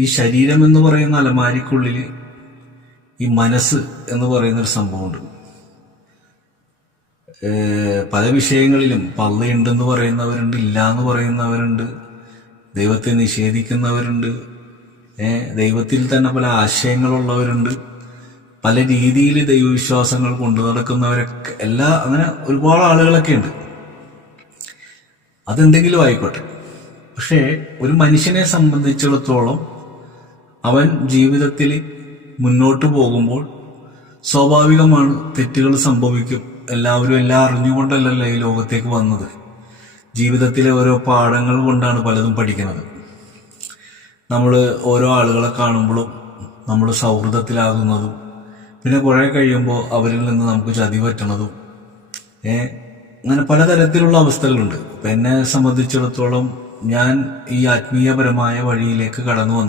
ഈ ശരീരം എന്ന് പറയുന്ന അലമാരിക്കുള്ളിൽ ഈ മനസ്സ് എന്ന് പറയുന്നൊരു സംഭവമുണ്ട്. പല വിഷയങ്ങളിലും പള്ളയുണ്ടെന്ന് പറയുന്നവരുണ്ട്, ഇല്ല എന്ന് പറയുന്നവരുണ്ട്, ദൈവത്തെ നിഷേധിക്കുന്നവരുണ്ട്, ദൈവത്തിൽ തന്നെ പല ആശയങ്ങളുള്ളവരുണ്ട്, പല രീതിയിൽ ദൈവവിശ്വാസങ്ങൾ കൊണ്ടു നടക്കുന്നവരൊക്കെ അങ്ങനെ ഒരുപാട് ആളുകളൊക്കെ ഉണ്ട്. അതെന്തെങ്കിലും ആയിക്കോട്ടെ. പക്ഷേ ഒരു മനുഷ്യനെ സംബന്ധിച്ചിടത്തോളം അവൻ ജീവിതത്തിൽ മുന്നോട്ട് പോകുമ്പോൾ സ്വാഭാവികമാണ്, തെറ്റുകൾ സംഭവിക്കും. എല്ലാവരും എല്ലാം അറിഞ്ഞുകൊണ്ടല്ലല്ലോ ഈ ലോകത്തേക്ക് വന്നത്. ജീവിതത്തിലെ ഓരോ പാഠങ്ങൾ കൊണ്ടാണ് പലതും പഠിക്കുന്നത്. നമ്മൾ ഓരോ ആളുകളെ കാണുമ്പോഴും നമ്മൾ സൗഹൃദത്തിലാകുന്നതും പിന്നെ കുറെ കഴിയുമ്പോൾ അവരിൽ നിന്ന് നമുക്ക് ചതി പറ്റണതും അങ്ങനെ പലതരത്തിലുള്ള അവസ്ഥകളുണ്ട്. എന്നെ സംബന്ധിച്ചിടത്തോളം ഞാൻ ഈ ആത്മീയപരമായ വഴിയിലേക്ക് കടന്നു വന്നു